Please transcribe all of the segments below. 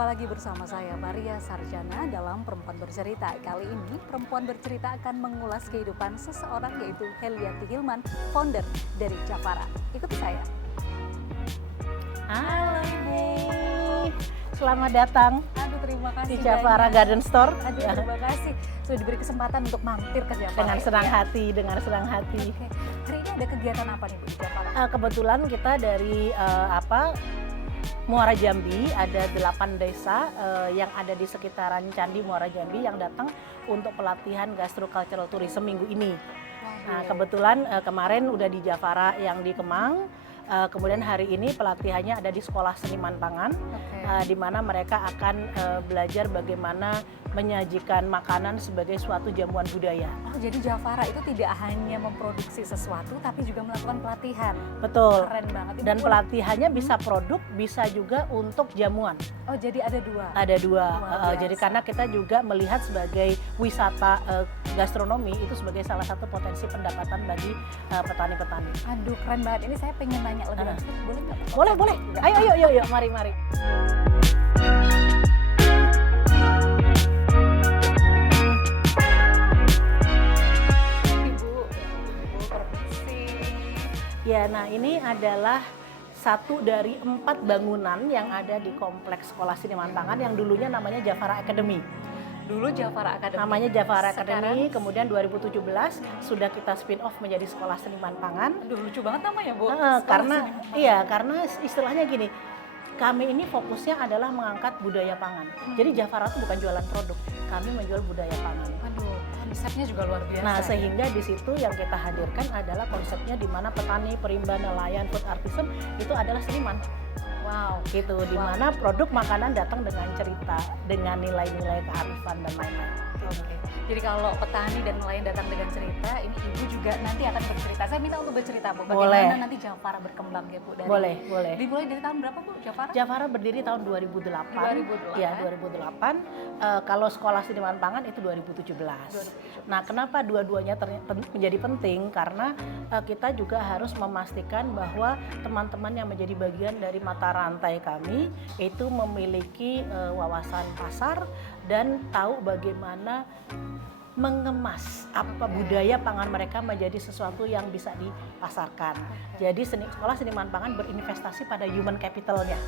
Jumpa lagi bersama saya Maria Sarjana dalam Perempuan Bercerita. Kali ini Perempuan Bercerita akan mengulas kehidupan seseorang yaitu Helianti Hilman, founder dari Javara. Ikuti saya. Halo Ibu, selamat datang Aduh, terima kasih di Javara Garden Store. Aduh, terima kasih sudah diberi kesempatan untuk mampir ke Javara. Dengan senang hati, dengan senang hati. Oke. Hari ini ada kegiatan apa nih Bu di Javara? Kebetulan kita dari Muara Jambi, ada 8 desa yang ada di sekitaran Candi Muara Jambi yang datang untuk pelatihan gastrocultural tourism minggu ini. Nah, kebetulan kemarin udah di Javara yang di Kemang, kemudian hari ini pelatihannya ada di Sekolah Seniman Pangan, di mana mereka akan belajar bagaimana menyajikan makanan sebagai suatu jamuan budaya. Oh, jadi Javara itu tidak hanya memproduksi sesuatu, tapi juga melakukan pelatihan. Betul. Keren banget. Dan pelatihannya bisa produk, bisa juga untuk jamuan. Oh, jadi ada dua? Ada dua. Jadi karena kita juga melihat sebagai wisata gastronomi itu sebagai salah satu potensi pendapatan bagi petani-petani. Aduh, keren banget. Ini saya pengen nanya lebih lanjut. Boleh nggak? Boleh, boleh. Ayo, mari. Ya, nah ini adalah satu dari 4 bangunan yang ada di Kompleks Sekolah Seniman Pangan yang dulunya namanya Javara Academy. Dulu Javara Academy. Namanya Javara Sekarang, Academy, kemudian 2017 sudah kita spin off menjadi Sekolah Seniman Pangan. Aduh, lucu banget namanya, Bu. Karena istilahnya gini, kami ini fokusnya adalah mengangkat budaya pangan. Jadi Javara itu bukan jualan produk, kami menjual budaya pangan. Aduh, konsepnya juga luar biasa. Nah, sehingga di situ yang kita hadirkan adalah konsepnya di mana petani, perimba, nelayan, food artisan itu adalah seniman. Wow, Gitu, di mana produk makanan datang dengan cerita, dengan nilai-nilai kearifan dan lain-lain. Oke. Jadi kalau petani dan nelayan datang dengan cerita, ini Ibu juga nanti akan bercerita. Saya minta untuk bercerita, Bu. Bagaimana nanti Javara berkembang ya, Bu? Boleh. Dimulai dari tahun berapa, Bu, Javara? Javara berdiri tahun 2008. 2008. Ya, 2008. Kalau Sekolah Seniman Pangan itu 2017. Nah, kenapa dua-duanya menjadi penting? Karena kita juga harus memastikan bahwa teman-teman yang menjadi bagian dari mata rantai kami itu memiliki wawasan pasar dan tahu bagaimana mengemas apa budaya pangan mereka menjadi sesuatu yang bisa dipasarkan. Jadi Sekolah Seniman Pangan berinvestasi pada human capitalnya,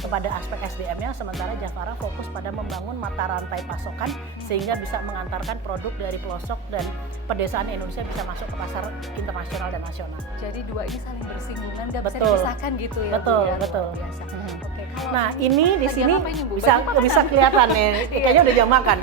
kepada aspek SDM-nya, sementara Javara fokus pada membangun mata rantai pasokan sehingga bisa mengantarkan produk dari pelosok dan pedesaan Indonesia bisa masuk ke pasar internasional dan nasional. Jadi dua ini saling bersinggungan, nggak bisa Betul. dipisahkan gitu ya, Betul, Bu, ya? betul. Luar biasa. Oke, kalau Nah, ini di sini apa ini, Bu? bisa kelihatan nih, kayaknya udah jam makan.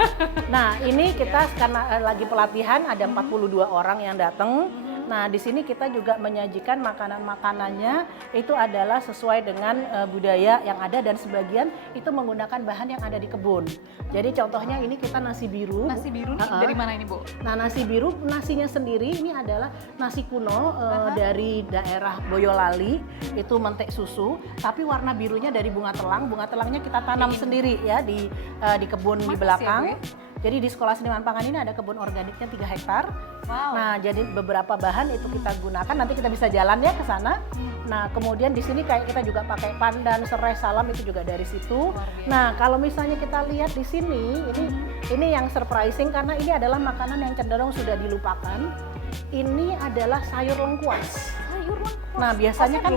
Nah, ini kita karena lagi pelatihan ada 42 orang yang datang. Nah, di sini kita juga menyajikan makanannya itu adalah sesuai dengan budaya yang ada dan sebagian itu menggunakan bahan yang ada di kebun. Jadi contohnya ini kita nasi biru. Nasi biru nih dari mana ini, Bu? Nah, nasi biru, nasinya sendiri ini adalah nasi kuno dari daerah Boyolali, itu mentek susu, tapi warna birunya dari bunga telang. Bunga telangnya kita tanam sendiri ya di kebun di belakang. Jadi di Sekolah Seniman Pangan ini ada kebun organiknya 3 hektar. Wow. Nah, jadi beberapa bahan itu kita gunakan, nanti kita bisa jalan ya ke sana. Nah, kemudian di sini kayak kita juga pakai pandan, serai, salam itu juga dari situ. Nah, kalau misalnya kita lihat di sini, ini yang surprising karena ini adalah makanan yang cenderung sudah dilupakan. Ini adalah sayur lengkuas. Nah, biasanya kan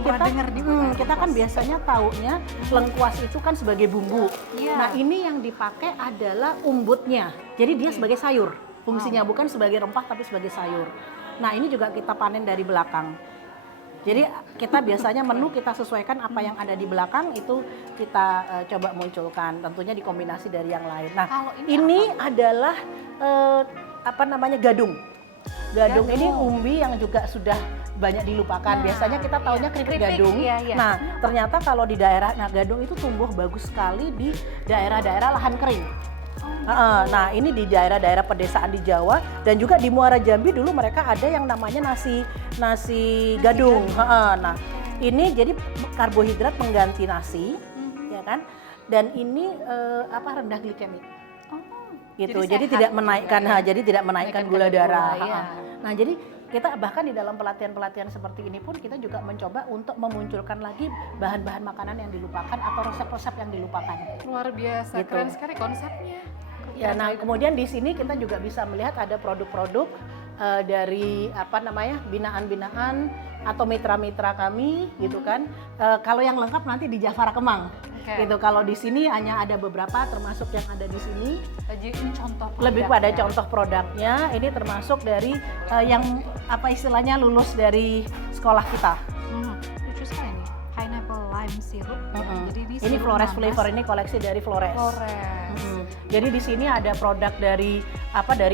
kita kan biasanya taunya lengkuas itu kan sebagai bumbu. Nah, ini yang dipakai adalah umbutnya. Jadi dia sebagai sayur. Fungsinya bukan sebagai rempah tapi sebagai sayur. Nah, ini juga kita panen dari belakang. Jadi kita biasanya menu kita sesuaikan apa yang ada di belakang itu kita coba munculkan. Tentunya dikombinasi dari yang lain. Nah, ini adalah gadung. Gadung ini umbi yang juga sudah banyak dilupakan. Biasanya kita taunya keripik gadung. Nah, ternyata kalau di daerah gadung itu tumbuh bagus sekali di daerah-daerah lahan kering. Nah, ini di daerah-daerah pedesaan di Jawa dan juga di Muara Jambi dulu mereka ada yang namanya nasi gadung. Nah, ini jadi karbohidrat pengganti nasi, ya kan? Dan ini rendah glikemik. Gitu. Jadi tidak menaikkan gula darah. Nah, jadi kita bahkan di dalam pelatihan-pelatihan seperti ini pun kita juga mencoba untuk memunculkan lagi bahan-bahan makanan yang dilupakan atau resep-resep yang dilupakan. Luar biasa, Gitu. keren sekali konsepnya. Ya, nah kemudian di sini kita juga bisa melihat ada produk-produk dari binaan-binaan atau mitra-mitra kami gitu kan. Kalau yang lengkap nanti di Jafara Kemang. Oke. Gitu. Kalau di sini hanya ada beberapa termasuk yang ada di sini. Jadi ini contoh Lebih produk pada ya. contoh produknya. Ini termasuk dari yang istilahnya lulus dari sekolah kita. Lucu sekali nih, pineapple lime syrup. Jadi Ini sirup Flores nanas. Flavor, ini koleksi dari Flores. Jadi di sini ada produk dari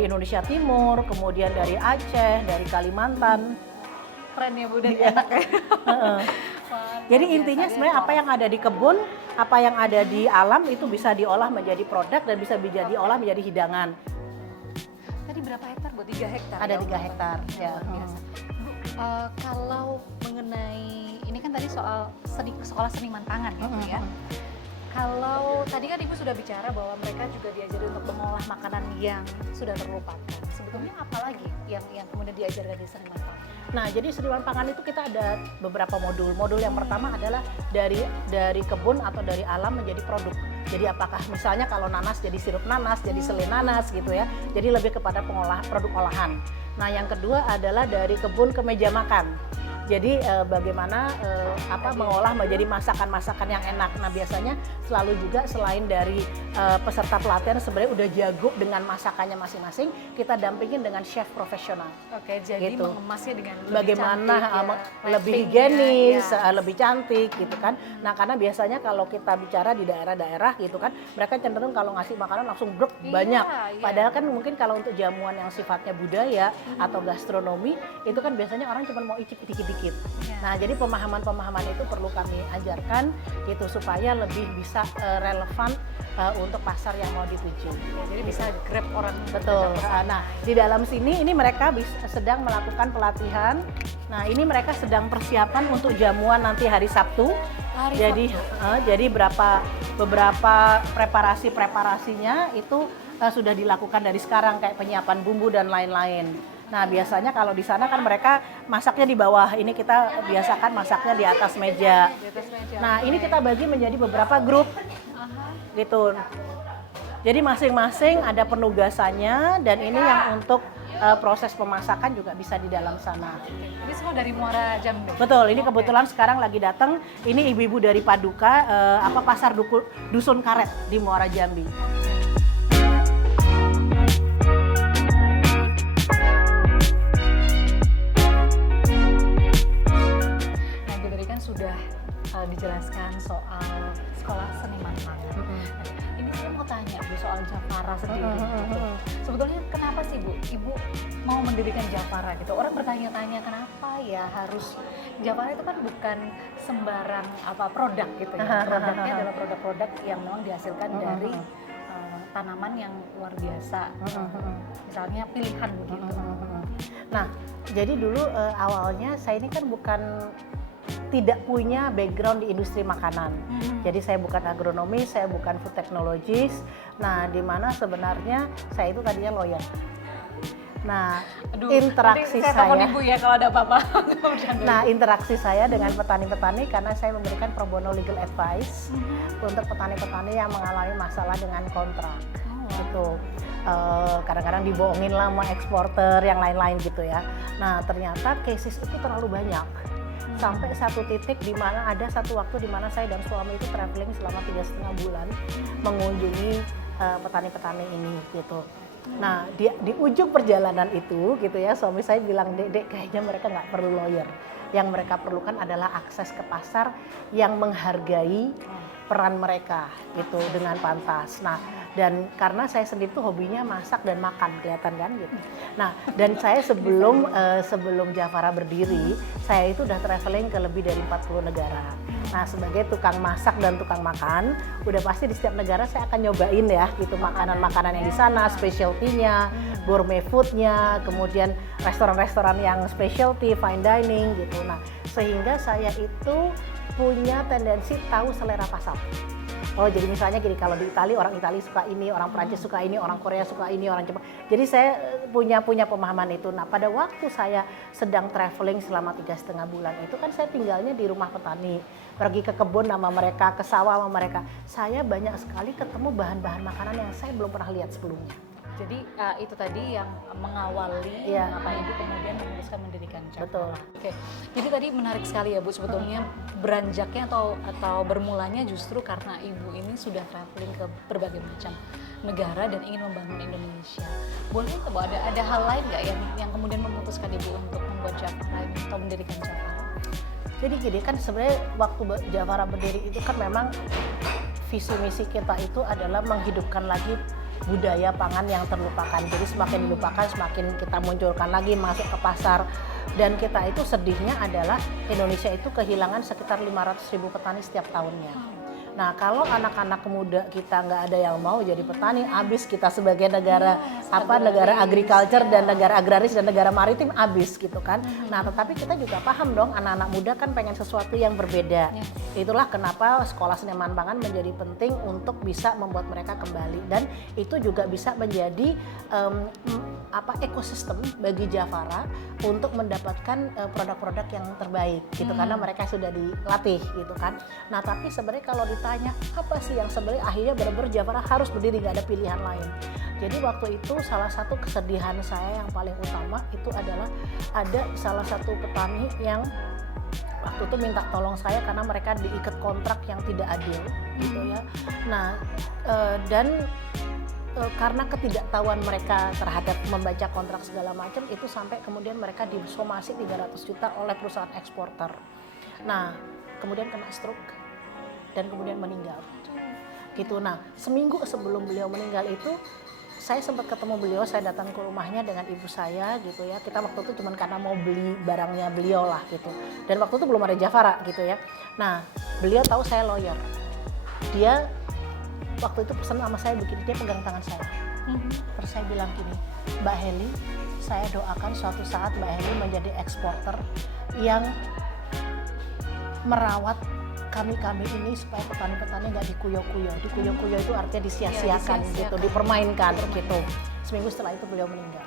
Indonesia Timur, kemudian dari Aceh, dari Kalimantan. Keren ya Bu, dan enak ya. Wah, Jadi luar intinya biasa. sebenarnya apa yang ada di kebun, apa yang ada di alam itu bisa diolah menjadi produk dan bisa diolah menjadi hidangan. Tadi berapa hektar Bu? 3 hektar. Ada ya, 3 hektar. Ya. Luar biasa. Bu, kalau mengenai ini kan tadi soal sekolah seniman tangan ya Bu ya. Kalau tadi kan Ibu sudah bicara bahwa mereka juga diajari untuk mengolah makanan yang sudah terlupakan. Sebetulnya apa lagi yang kemudian diajarkan di seniman tangan? Nah, jadi seniman pangan itu kita ada beberapa modul. Modul yang pertama adalah dari kebun atau dari alam menjadi produk. Jadi apakah misalnya kalau nanas jadi sirup nanas, jadi selai nanas gitu ya. Jadi lebih kepada produk olahan. Nah, yang kedua adalah dari kebun ke meja makan. Jadi bagaimana mengolah menjadi masakan-masakan yang enak. Nah, biasanya selalu juga selain dari peserta pelatihan sebenarnya udah jago dengan masakannya masing-masing, kita dampingin dengan chef profesional. Oke, jadi Gitu. mengemasnya dengan lebih Bagaimana cantik, lebih platingnya, higienis, ya. lebih cantik gitu kan. Nah, karena biasanya kalau kita bicara di daerah-daerah gitu kan, mereka cenderung kalau ngasih makanan langsung brek Iya, banyak. iya. Padahal kan mungkin kalau untuk jamuan yang sifatnya budaya atau gastronomi, itu kan biasanya orang cuma mau icip dikit-dikit. Iya. Nah, jadi pemahaman-pemahaman itu perlu kami ajarkan gitu supaya lebih bisa relevan untuk pasar yang mau dituju. Ya, jadi bisa grab orang. Betul. Nah, di dalam sini ini mereka sedang melakukan pelatihan. Nah, ini mereka sedang persiapan untuk jamuan nanti hari Sabtu. Jadi beberapa preparasinya itu sudah dilakukan dari sekarang kayak penyiapan bumbu dan lain-lain. Nah, biasanya kalau di sana kan mereka masaknya di bawah. Ini kita biasakan masaknya di atas meja. Di atas meja. Nah, ini kita bagi menjadi beberapa grup gitu. Jadi masing-masing ada penugasannya dan ini yang untuk proses pemasakan juga bisa di dalam sana. Ini semua dari Muara Jambi. Betul, ini kebetulan sekarang lagi datang. Ini ibu-ibu dari Paduka pasar Dusun Karet di Muara Jambi. Nah, Bu tadi kan sudah dijelaskan soal sekolah seniman tangan. Ini saya mau tanya Bu soal Jafara sendiri. Gitu. Sebetulnya kenapa sih Bu Ibu mau mendirikan Jafara gitu? Orang bertanya-tanya kenapa ya harus Jafara itu kan bukan sembarang produk gitu ya. Produknya adalah produk-produk yang memang dihasilkan dari tanaman yang luar biasa. Misalnya pilihan begitu. Nah, jadi dulu awalnya saya ini kan bukan tidak punya background di industri makanan. Jadi saya bukan agronomis, saya bukan food technologist. Nah, di mana sebenarnya saya itu tadinya lawyer. Nah, interaksi saya telepon Ibu ya kalau ada apa-apa. Nah, interaksi saya dengan petani-petani karena saya memberikan pro bono legal advice untuk petani-petani yang mengalami masalah dengan kontrak. Gitu. Kadang-kadang dibohongin lah sama eksporter yang lain-lain gitu ya. Nah, ternyata cases itu terlalu banyak. Sampai satu titik di mana ada satu waktu di mana saya dan suami itu traveling selama 3,5 bulan mengunjungi petani-petani ini gitu. Nah, di ujung perjalanan itu gitu ya, suami saya bilang, "Dek, kayaknya mereka nggak perlu lawyer. Yang mereka perlukan adalah akses ke pasar yang menghargai peran mereka gitu dengan pantas." Nah, dan karena saya sendiri tuh hobinya masak dan makan, kelihatan kan gitu. Nah, dan saya sebelum Jafara berdiri, saya itu udah traveling ke lebih dari 40 negara. Nah, sebagai tukang masak dan tukang makan, udah pasti di setiap negara saya akan nyobain ya gitu makanan-makanan yang di sana, specialty-nya, gourmet food-nya, kemudian restoran-restoran yang specialty, fine dining gitu. Nah, sehingga saya itu punya tendensi tahu selera pasar. Oh jadi misalnya gini, kalau di Italia orang Italia suka ini, orang Prancis suka ini, orang Korea suka ini, orang Jepang. Jadi saya punya pemahaman itu. Nah pada waktu saya sedang traveling selama 3,5 bulan itu kan saya tinggalnya di rumah petani, pergi ke kebun sama mereka, ke sawah sama mereka. Saya banyak sekali ketemu bahan-bahan makanan yang saya belum pernah lihat sebelumnya. Jadi itu tadi yang mengawali mengapa Ibu kemudian memutuskan mendirikan Jafara. Betul. Oke. Jadi tadi menarik sekali ya Bu, sebetulnya beranjaknya atau bermulanya justru karena Ibu ini sudah traveling ke berbagai macam negara dan ingin membangun Indonesia. Boleh Bu, ada hal lain nggak yang kemudian memutuskan Ibu untuk membuat Jafara ini atau mendirikan Jafara? Jadi gini kan sebenarnya waktu Jafara berdiri itu kan memang visi misi kita itu adalah menghidupkan lagi budaya pangan yang terlupakan. Jadi semakin dilupakan, semakin kita munculkan lagi, masuk ke pasar. Dan kita itu sedihnya adalah Indonesia itu kehilangan sekitar 500.000 petani setiap tahunnya. Nah kalau anak-anak muda kita nggak ada yang mau jadi petani, habis kita sebagai negara negara agriculture dan negara agraris dan negara maritim habis gitu kan. Nah tetapi kita juga paham dong anak-anak muda kan pengen sesuatu yang berbeda. Itulah kenapa sekolah seniman pangan menjadi penting untuk bisa membuat mereka kembali, dan itu juga bisa menjadi ekosistem bagi Jafara untuk mendapatkan produk-produk yang terbaik gitu karena mereka sudah dilatih gitu kan. Nah tapi sebenarnya kalau ditanya apa sih yang sebenarnya akhirnya benar-benar Jafara harus berdiri, nggak ada pilihan lain. Jadi waktu itu salah satu kesedihan saya yang paling utama itu adalah ada salah satu petani yang waktu itu minta tolong saya karena mereka diikat kontrak yang tidak adil gitu ya. Nah karena ketidaktahuan mereka terhadap membaca kontrak segala macam itu sampai kemudian mereka disomasi 300 juta oleh perusahaan eksporter. Nah kemudian kena stroke dan kemudian meninggal gitu. Nah seminggu sebelum beliau meninggal itu saya sempat ketemu beliau, saya datang ke rumahnya dengan ibu saya gitu ya. Kita waktu itu cuma karena mau beli barangnya beliau lah gitu, dan waktu itu belum ada Jafara gitu ya. Nah beliau tahu saya lawyer, dia waktu itu pesan sama saya begini, dia pegang tangan saya. Terus saya bilang gini, Mbak Heli, saya doakan suatu saat Mbak Heli menjadi eksporter yang merawat kami ini supaya petani-petani nggak dikuyo-kuyo. Dikuyo-kuyo itu artinya disia-siakan gitu, dipermainkan gitu. Seminggu setelah itu beliau meninggal.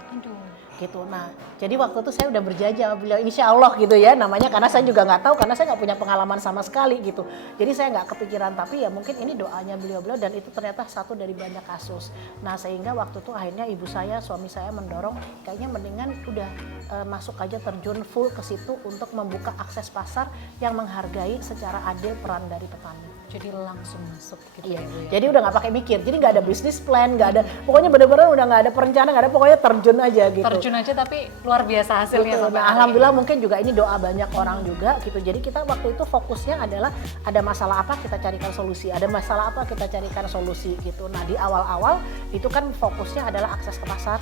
Gitu. Nah, jadi waktu itu saya udah berjanji sama beliau, insya Allah gitu ya namanya, karena saya juga nggak tahu, karena saya nggak punya pengalaman sama sekali gitu. Jadi saya nggak kepikiran, tapi ya mungkin ini doanya beliau-beliau, dan itu ternyata satu dari banyak kasus. Nah, sehingga waktu itu akhirnya ibu saya, suami saya mendorong, kayaknya mendingan udah masuk aja, terjun full ke situ untuk membuka akses pasar yang menghargai secara adil peran dari petani. Jadi langsung masuk gitu ya Bu ya. Jadi udah nggak pakai mikir, jadi nggak ada bisnis plan, nggak ada, pokoknya bener-bener udah nggak ada perencana, nggak ada, pokoknya terjun aja gitu. Terjun aja tapi luar biasa hasilnya. Nah, alhamdulillah mungkin juga ini doa banyak orang juga gitu. Jadi kita waktu itu fokusnya adalah ada masalah apa kita carikan solusi, ada masalah apa kita carikan solusi gitu. Nah di awal-awal itu kan fokusnya adalah akses ke pasar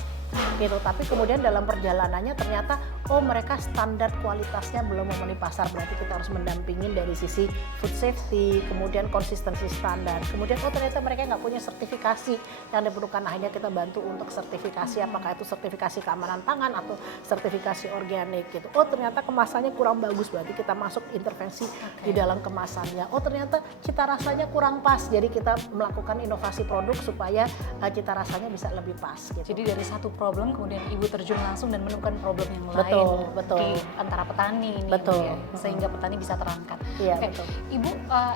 gitu, tapi kemudian dalam perjalanannya ternyata mereka standar kualitasnya belum memenuhi pasar, berarti kita harus mendampingin dari sisi food safety, kemudian konsistensi standar, kemudian ternyata mereka nggak punya sertifikasi yang diperlukan, akhirnya kita bantu untuk sertifikasi, apakah itu sertifikasi keamanan pangan atau sertifikasi organik gitu. Ternyata kemasannya kurang bagus, berarti kita masuk intervensi di dalam kemasannya. Ternyata cita rasanya kurang pas, jadi kita melakukan inovasi produk supaya cita rasanya bisa lebih pas gitu. Jadi dari satu problem kemudian Ibu terjun langsung dan menemukan problem yang lain betul. di antara petani ini, ya, sehingga petani bisa terangkat. Iya, Oke. betul. Ibu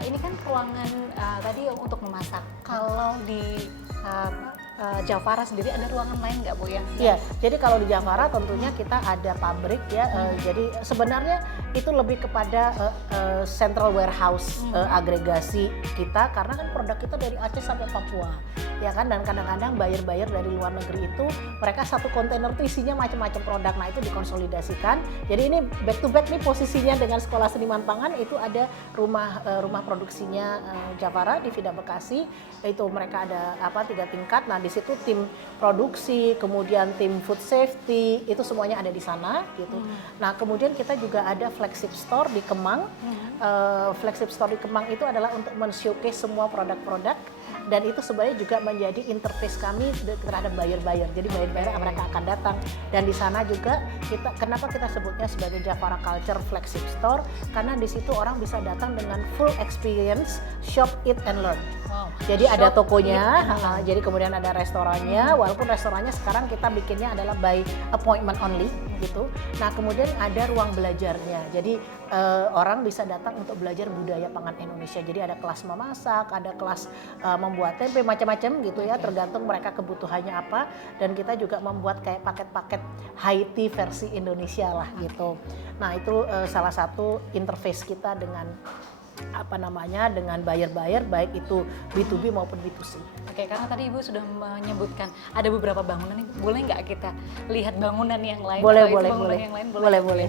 ini kan ruangan tadi untuk memasak. Kalau di Jafara sendiri ada ruangan lain nggak Bu ya? Iya, jadi kalau di Jafara tentunya kita ada pabrik ya. Jadi sebenarnya itu lebih kepada central warehouse agregasi kita, karena kan produk kita dari Aceh sampai Papua, ya kan. Dan kadang-kadang buyer-buyer dari luar negeri itu mereka satu kontainer itu isinya macam-macam produk. Nah itu dikonsolidasikan. Jadi ini back to back nih posisinya dengan Sekolah Seniman Pangan, itu ada rumah produksinya Jafara di Vida Bekasi. Itu mereka ada 3 tingkat. Nah di situ tim produksi, kemudian tim food safety, itu semuanya ada di sana gitu. Nah kemudian kita juga ada flagship store di Kemang. Flagship store di Kemang itu adalah untuk men-showcase semua produk-produk dan itu sebenarnya juga menjadi interface kami terhadap buyer-buyer. Jadi buyer-buyer mereka akan datang, dan di sana juga kenapa kita sebutnya sebagai Javara Culture Flagship Store, karena di situ orang bisa datang dengan full experience shop, eat and learn. Wow. Jadi Shop, ada tokonya, eat and learn. jadi kemudian ada restorannya, walaupun restorannya sekarang kita bikinnya adalah by appointment only gitu. Nah kemudian ada ruang belajarnya, jadi orang bisa datang untuk belajar budaya pangan Indonesia. Jadi ada kelas memasak, ada kelas membuat tempe, macam-macam gitu ya, tergantung mereka kebutuhannya apa. Dan kita juga membuat kayak paket-paket high tea versi Indonesia lah gitu. Nah itu salah satu interface kita dengan dengan buyer-buyer, baik itu B2B maupun B2C. Oke, karena tadi Ibu sudah menyebutkan ada beberapa bangunan, boleh nggak kita lihat bangunan yang lain? Boleh. Yang lain, boleh.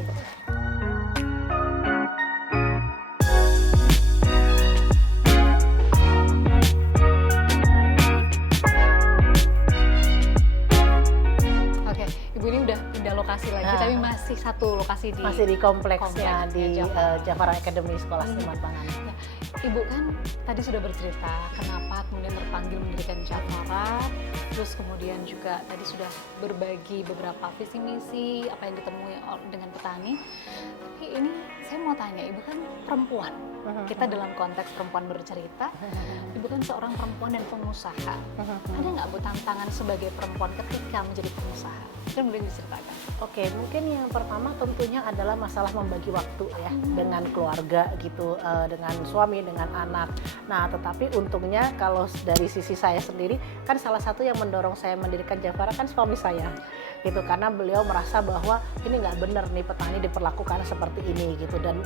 Oke, Ibu ini udah pindah lokasi lagi, tapi masih satu lokasi di kompleksnya di Javara. Javara Academy Sekolah Seniman Pangan. Ya, Ibu kan tadi sudah bercerita kenapa kemudian terpanggil mendirikan Javara, terus kemudian juga tadi sudah berbagi beberapa visi misi apa yang ditemui dengan petani. Tapi ini saya mau tanya, Ibu kan perempuan, kita dalam konteks perempuan bercerita, Ibu kan seorang perempuan dan pengusaha. Ada nggak Bu tantangan sebagai perempuan ketika menjadi pengusaha? Itu boleh diceritakan. Oke, mungkin yang pertama tentunya adalah masalah membagi waktu ya dengan keluarga gitu, dengan suami, dengan anak. Nah, tetapi untungnya kalau dari sisi saya sendiri, kan salah satu yang mendorong saya mendirikan Javara kan suami saya, gitu. Karena beliau merasa bahwa ini nggak benar nih petani diperlakukan seperti ini gitu, dan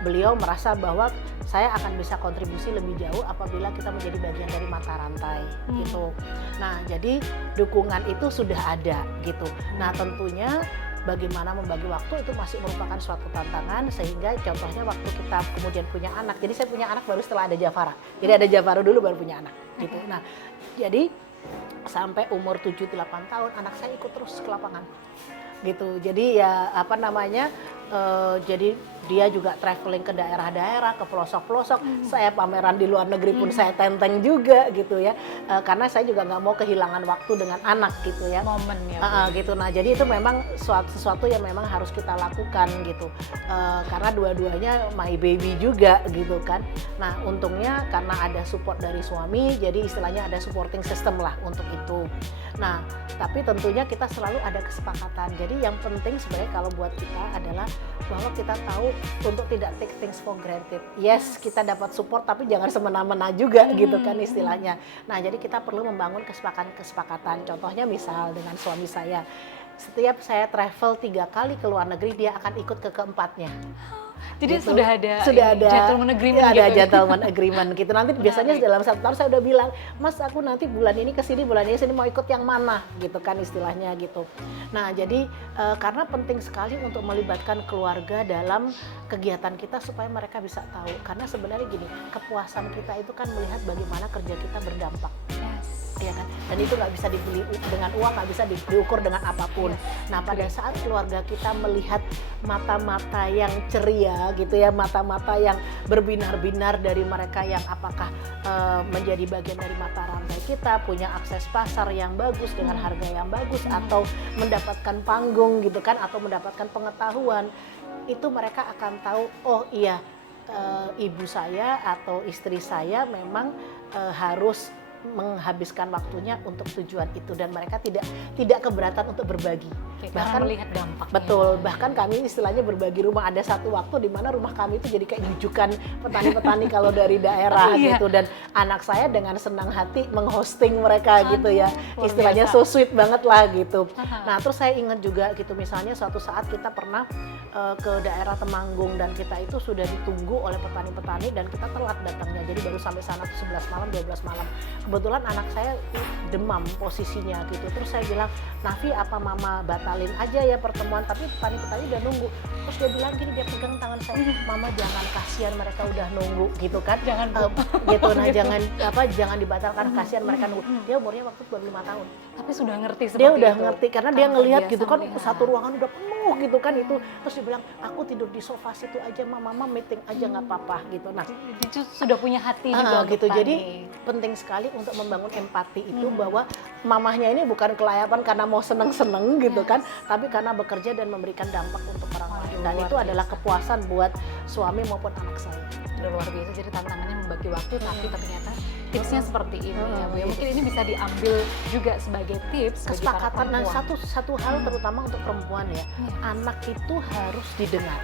beliau merasa bahwa saya akan bisa kontribusi lebih jauh apabila kita menjadi bagian dari mata rantai gitu. Nah, jadi dukungan itu sudah ada gitu. Nah, tentunya bagaimana membagi waktu itu masih merupakan suatu tantangan, sehingga contohnya waktu kita kemudian punya anak. Jadi saya punya anak baru setelah ada Javara. Jadi ada Javara dulu baru punya anak gitu. Nah, jadi sampai umur 7-8 tahun anak saya ikut terus ke lapangan gitu. Jadi ya jadi dia juga traveling ke daerah-daerah, ke pelosok-pelosok. Saya pameran di luar negeri pun saya tenteng juga gitu ya. Karena saya juga nggak mau kehilangan waktu dengan anak gitu ya. Momen ya. Gitu. Nah, jadi itu memang sesuatu yang memang harus kita lakukan gitu. Karena dua-duanya my baby juga gitu kan. Nah, untungnya karena ada support dari suami, jadi istilahnya ada supporting system lah untuk itu. Nah, tapi tentunya kita selalu ada kesepakatan. Jadi yang penting sebenarnya kalau buat kita adalah bahwa kita tahu untuk tidak take things for granted. Yes, kita dapat support tapi jangan semena-mena juga gitu kan istilahnya. Nah, jadi kita perlu membangun kesepakatan. Contohnya misal dengan suami saya, setiap saya travel 3 kali ke luar negeri, dia akan ikut ke keempatnya. Jadi gitu. sudah ada gentleman agreement ya, ada gitu. gentleman agreement gitu. Nanti biasanya dalam 1 tahun saya udah bilang, Mas aku nanti bulan ini kesini, bulan ini sini, mau ikut yang mana gitu kan istilahnya gitu. Nah, jadi karena penting sekali untuk melibatkan keluarga dalam kegiatan kita supaya mereka bisa tahu. Karena sebenarnya gini, kepuasan kita itu kan melihat bagaimana kerja kita berdampak. Ya kan? Dan itu nggak bisa dibeli dengan uang, nggak bisa diukur dengan apapun. Nah, pada saat keluarga kita melihat mata-mata yang ceria gitu ya, mata-mata yang berbinar-binar dari mereka yang apakah menjadi bagian dari mata rantai kita, punya akses pasar yang bagus dengan harga yang bagus, atau mendapatkan panggung gitu kan, atau mendapatkan pengetahuan, itu mereka akan tahu, oh iya, ibu saya atau istri saya memang harus menghabiskan waktunya untuk tujuan itu, dan mereka tidak keberatan untuk berbagi. Bahkan melihat dampak. Betul, bahkan kami istilahnya berbagi rumah. Ada satu waktu di mana rumah kami itu jadi kayak rujukan petani-petani kalau dari daerah gitu, dan anak saya dengan senang hati menghosting mereka gitu ya. Istilahnya so sweet banget lah gitu. Nah, terus saya ingat juga gitu, misalnya suatu saat kita pernah ke daerah Temanggung, dan kita itu sudah ditunggu oleh petani-petani dan kita telat datangnya. Jadi baru sampai sana tuh 11 malam, 12 malam. kebetulan anak saya demam posisinya gitu. Terus saya bilang, Nafi apa mama batalin aja ya pertemuan, tapi petani-petani udah nunggu. Terus dia bilang gini, dia pegang tangan saya, mama jangan, kasihan mereka udah nunggu gitu kan. Jangan gitu, nah jangan dibatalkan, kasihan mereka nunggu. Dia umurnya waktu baru 5 tahun. Tapi sudah ngerti seperti Dia udah itu. ngerti karena dia ngelihat gitu kan melihat. satu ruangan udah penuh gitu kan itu. Terus dia bilang, aku tidur di sofa situ aja, mama meeting aja nggak apa-apa gitu. Nah, Itu sudah punya hati juga untuk gitu. tani. Jadi penting sekali untuk membangun empati itu bahwa mamahnya ini bukan kelayapan karena mau seneng-seneng gitu kan, tapi karena bekerja dan memberikan dampak untuk orang lain. Dan luar itu adalah biasa. kepuasan buat suami maupun anak saya. Udah luar biasa, jadi tantangannya membagi waktu, tapi ternyata tipsnya seperti ini ya Bu. Ya, mungkin ini bisa diambil juga sebagai tips bagi para Kesepakatan. Nah, perempuan. satu hal terutama untuk perempuan ya, anak itu harus didengar.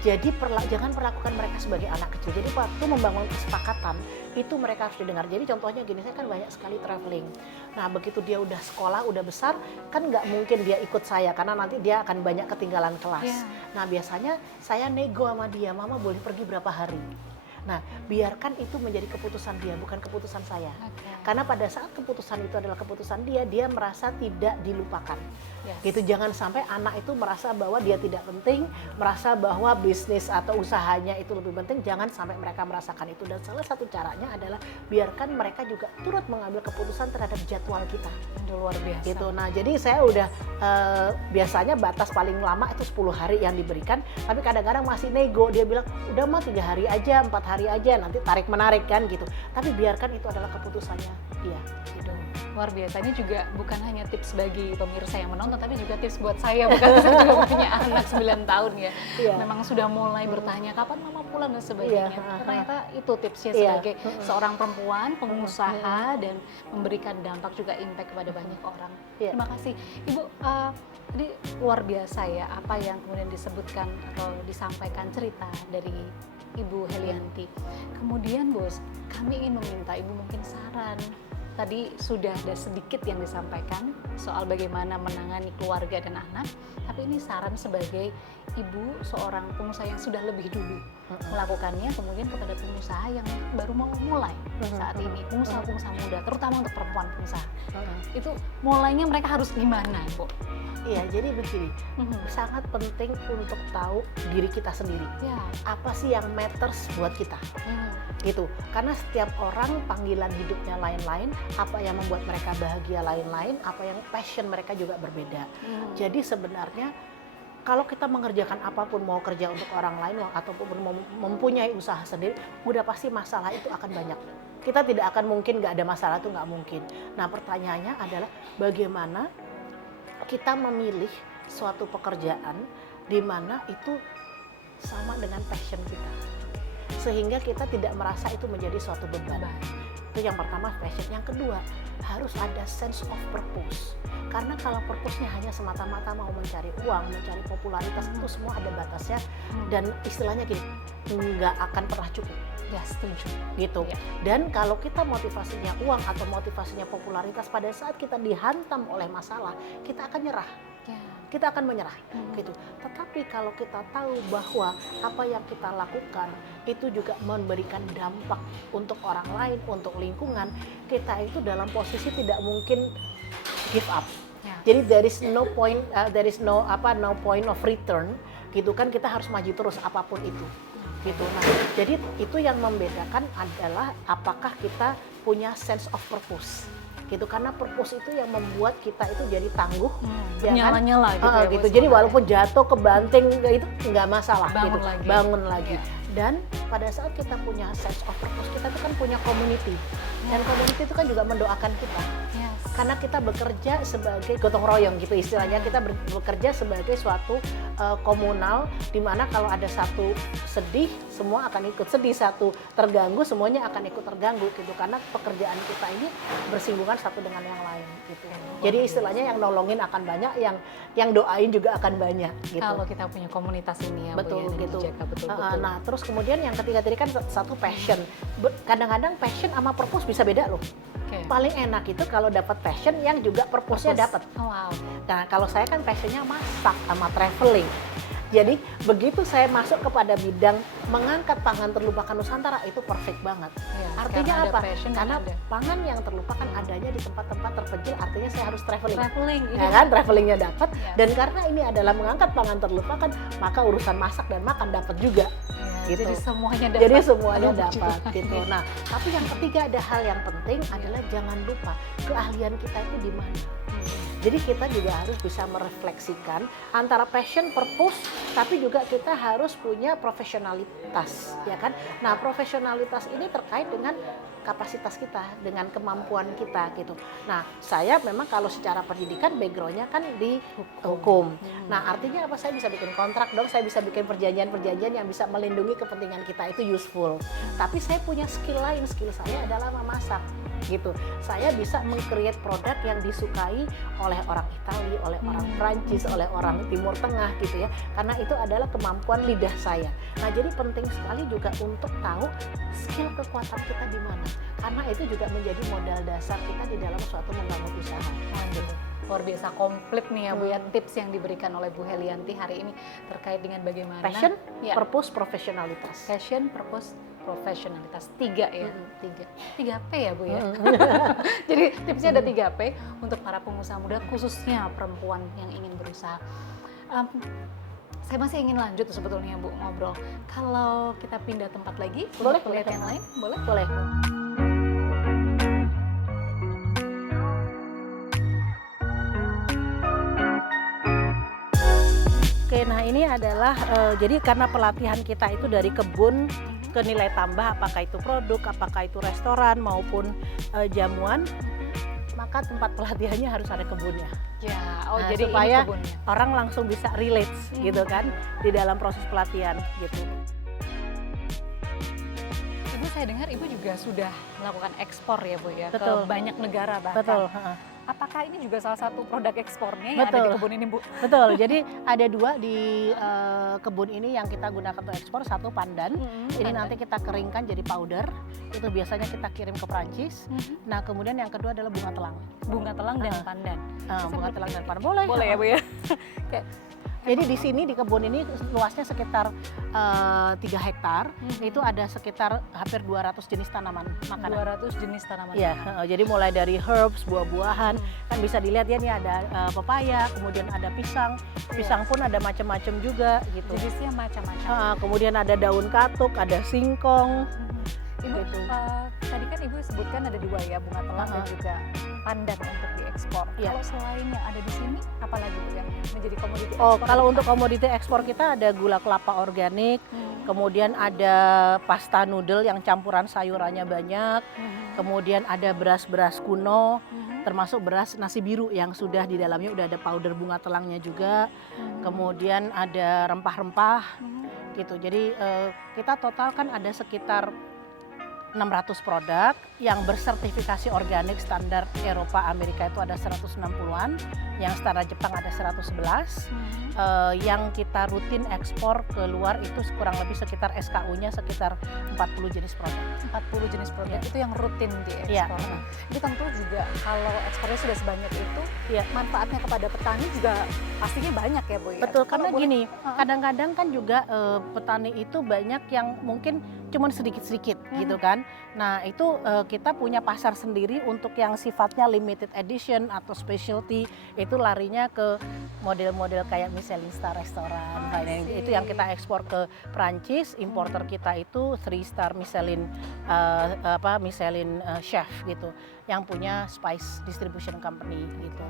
Jadi jangan perlakukan mereka sebagai anak kecil. Jadi waktu membangun kesepakatan itu mereka harus didengar. Jadi contohnya gini, saya kan banyak sekali traveling. Nah begitu dia udah sekolah, udah besar, kan nggak mungkin dia ikut saya karena nanti dia akan banyak ketinggalan kelas. Nah biasanya saya nego sama dia, mama boleh pergi berapa hari. Nah, biarkan itu menjadi keputusan dia, bukan keputusan saya. Karena pada saat keputusan itu adalah keputusan dia, dia merasa tidak dilupakan. Gitu, jangan sampai anak itu merasa bahwa dia tidak penting, merasa bahwa bisnis atau usahanya itu lebih penting, jangan sampai mereka merasakan itu. Dan salah satu caranya adalah biarkan mereka juga turut mengambil keputusan terhadap jadwal kita. Luar biasa. Gitu. Nah, jadi saya udah biasanya batas paling lama itu 10 hari yang diberikan, tapi kadang-kadang masih nego. Dia bilang, udah mah 3 hari aja, 4 hari aja, nanti tarik-menarik kan gitu. Tapi biarkan itu adalah keputusannya dia. Gitu. Luar biasa, ini juga bukan hanya tips bagi pemirsa yang menonton, tapi juga tips buat saya, bukan saya juga punya anak 9 tahun ya. Memang sudah mulai bertanya kapan mama pulang dan sebagainya. Ternyata itu tipsnya sebagai seorang perempuan, pengusaha dan memberikan dampak juga impact kepada banyak orang. Terima kasih Ibu. Tadi luar biasa ya apa yang kemudian disebutkan atau disampaikan cerita dari Ibu Helianti. Kemudian Bos, kami ingin meminta Ibu mungkin saran. Tadi sudah ada sedikit yang disampaikan soal bagaimana menangani keluarga dan anak, tapi ini saran sebagai ibu seorang pengusaha yang sudah lebih dulu melakukannya, kemudian kepada pengusaha yang baru mau mulai saat ini, pengusaha-pengusaha muda, terutama untuk perempuan pengusaha. Itu mulainya mereka harus gimana, Bu? Iya, jadi begini, sangat penting untuk tahu diri kita sendiri. Apa sih yang matters buat kita? Gitu. Karena setiap orang panggilan hidupnya lain-lain, apa yang membuat mereka bahagia lain-lain, apa yang passion mereka juga berbeda. Jadi sebenarnya kalau kita mengerjakan apapun, mau kerja untuk orang lain ataupun mempunyai usaha sendiri, udah pasti masalah itu akan banyak. Kita tidak akan mungkin nggak ada masalah, itu nggak mungkin. Nah pertanyaannya adalah bagaimana kita memilih suatu pekerjaan di mana itu sama dengan passion kita, sehingga kita tidak merasa itu menjadi suatu beban. Itu yang pertama, passion. Yang kedua, harus ada sense of purpose. Karena kalau purpose-nya hanya semata-mata mau mencari uang, mencari popularitas, itu semua ada batasnya dan istilahnya gini, nggak akan pernah cukup. Ya, setuju. Gitu. Dan kalau kita motivasinya uang atau motivasinya popularitas, pada saat kita dihantam oleh masalah, kita akan nyerah. Kita akan menyerah. Gitu. Tetapi kalau kita tahu bahwa apa yang kita lakukan itu juga memberikan dampak untuk orang lain, untuk lingkungan, kita itu dalam posisi tidak mungkin give up. Jadi there is no point of return, gitu kan, kita harus maju terus apapun itu. Gitu. Nah, jadi itu yang membedakan adalah apakah kita punya sense of purpose. Gitu, karena purpose itu yang membuat kita itu jadi tangguh, nyala-nyala gitu ya. Gitu. Jadi walaupun jatuh kebanting itu nggak masalah, bangun lagi. Dan pada saat kita punya sense of purpose, kita itu kan punya community. Dan community itu kan juga mendoakan kita. Karena kita bekerja sebagai gotong royong gitu istilahnya, kita bekerja sebagai suatu komunal di mana kalau ada satu sedih, semua akan ikut sedih, satu terganggu, semuanya akan ikut terganggu gitu. Karena pekerjaan kita ini bersinggungan satu dengan yang lain gitu. Jadi istilahnya yang nolongin akan banyak, yang doain juga akan banyak gitu. Kalau kita punya komunitas ini ya, betul Bu, ya, gitu. Betul-betul. Nah, terus kemudian yang ketiga tadi kan satu passion. Kadang-kadang passion sama purpose bisa beda loh. Paling enak itu kalau dapat passion yang juga purpose-nya dapat. Wow. Nah, kalau saya kan passionnya masak sama traveling. Jadi begitu saya masuk kepada bidang mengangkat pangan terlupakan Nusantara itu perfect banget. Iya, Artinya karena ada apa? passion dan Karena ada pangan yang terlupakan adanya di tempat-tempat terpencil, artinya saya harus traveling. traveling. Ya kan, travelingnya dapat. Iya. Dan karena ini adalah mengangkat pangan terlupakan, maka urusan masak dan makan dapat juga. Iya, Gitu. jadi semuanya dapat. Jadi semuanya Aduh, dapat lucu. gitu. Nah, tapi yang ketiga ada hal yang penting adalah jangan lupa keahlian kita itu di mana. Jadi kita juga harus bisa merefleksikan antara passion, purpose, tapi juga kita harus punya profesionalitas, ya kan? Nah, profesionalitas ini terkait dengan kapasitas kita, dengan kemampuan kita gitu. Nah, saya memang kalau secara pendidikan backgroundnya kan di hukum. Nah, artinya apa? Saya bisa bikin kontrak dong, saya bisa bikin perjanjian-perjanjian yang bisa melindungi kepentingan kita, itu useful. Tapi saya punya skill lain, skill saya adalah memasak gitu. Saya bisa meng-create produk yang disukai oleh orang Itali, oleh orang Prancis, oleh orang Timur Tengah gitu ya. Karena itu adalah kemampuan lidah saya. Nah, jadi penting sekali juga untuk tahu skill kekuatan kita di mana. Karena itu juga menjadi modal dasar kita di dalam suatu membangun usaha. Waduh, luar biasa komplit nih ya Bu ya, tips yang diberikan oleh Bu Helianti hari ini terkait dengan bagaimana Passion, ya, purpose, profesionalitas. passion, purpose, profesionalitas. 3 ya, 3P ya Bu ya. Jadi tipsnya ada 3P untuk para pengusaha muda, khususnya perempuan yang ingin berusaha. Saya masih ingin lanjut sebetulnya Bu ngobrol. Kalau kita pindah tempat lagi, Boleh, untuk lihat boleh. yang lain, boleh? Boleh. Oke, nah ini adalah jadi karena pelatihan kita itu dari kebun ke nilai tambah, apakah itu produk, apakah itu restoran maupun jamuan, maka tempat pelatihannya harus ada kebunnya. Ya, Nah, jadi supaya ini kebunnya. orang langsung bisa relate gitu kan di dalam proses pelatihan gitu. Ibu, saya dengar Ibu juga sudah melakukan ekspor ya Bu ya, Betul. ke banyak negara bahkan. Betul, heeh. Apakah ini juga salah satu produk ekspornya yang ada di Betul. kebun ini Bu? Betul. Jadi ada 2 di kebun ini yang kita gunakan untuk ekspor. Satu pandan. Ini nanti kita keringkan jadi powder. Itu biasanya kita kirim ke Prancis. Nah, kemudian yang kedua adalah bunga telang. Bunga telang dan pandan. Bunga telang dan pandan boleh. Boleh ya Bu ya? Kayak Jadi di sini di kebun ini luasnya sekitar 3 hektar. Itu ada sekitar hampir 200 jenis tanaman makanan. 200 jenis tanaman. Iya, jadi mulai dari herbs, buah-buahan, kan bisa dilihat ya, ini ada pepaya, kemudian ada pisang. Pisang pun ada macam-macam juga gitu. Jenisnya macam-macam. Kemudian ada daun katuk, ada singkong. Ibu, gitu. tadi kan Ibu sebutkan ada 2 ya, bunga telang dan juga pandan untuk diekspor. Iya. Kalau selain yang ada di sini, apa lagi Bu yang menjadi komoditi Oh, ekspor? kalau untuk komoditi ekspor kita ada gula kelapa organik, kemudian ada pasta noodle yang campuran sayurannya banyak, kemudian ada beras-beras kuno, termasuk beras nasi biru yang sudah di dalamnya udah ada powder bunga telangnya juga, kemudian ada rempah-rempah gitu. Jadi kita total kan ada sekitar 600 produk yang bersertifikasi organik standar Eropa, Amerika itu ada 160-an, yang standar Jepang ada 111, yang kita rutin ekspor ke luar itu kurang lebih sekitar SKU-nya sekitar 40 jenis produk. 40 jenis produk Iya. itu yang rutin diekspor. Iya. Nah, ini tentu juga kalau ekspornya sudah sebanyak itu, Iya. manfaatnya kepada petani juga pastinya banyak ya Bu ya? Betul, Kalau karena boleh- gini, kadang-kadang kan juga petani itu banyak yang mungkin cuman sedikit-sedikit gitu kan. Nah itu kita punya pasar sendiri untuk yang sifatnya limited edition atau specialty, itu larinya ke model-model kayak Michelin Star restoran. Itu yang kita ekspor ke Prancis, importer kita itu 3 star Michelin Michelin chef gitu, yang punya Spice Distribution Company gitu.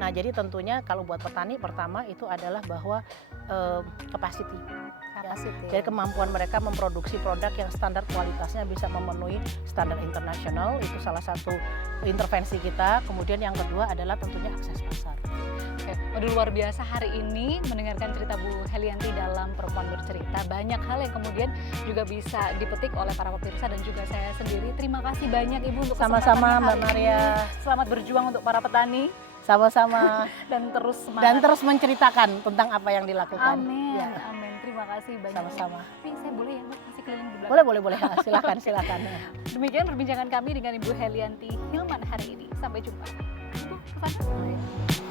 Nah jadi tentunya kalau buat petani pertama itu adalah bahwa capacity. Jadi kemampuan mereka memproduksi produk yang standar kualitasnya bisa memenuhi standar internasional, itu salah satu intervensi kita. Kemudian yang kedua adalah tentunya akses pasar. Oke, waduh luar biasa hari ini mendengarkan cerita Bu Helianti dalam Perempuan Bercerita. Banyak hal yang kemudian juga bisa dipetik oleh para pemirsa dan juga saya sendiri. Terima kasih banyak Ibu untuk Sama-sama kesempatannya Mbak hari Maria. ini. Selamat berjuang untuk para petani Sama-sama dan terus semangat. dan terus menceritakan tentang apa yang dilakukan. Amin, Ya. amin. Terima kasih banyak. Sama-sama. Tapi saya boleh ya Bu, masih keliling di belakang? Boleh. Silakan. Demikian perbincangan kami dengan Ibu Helianti Hilman hari ini. Sampai jumpa. Ibu, ke sana.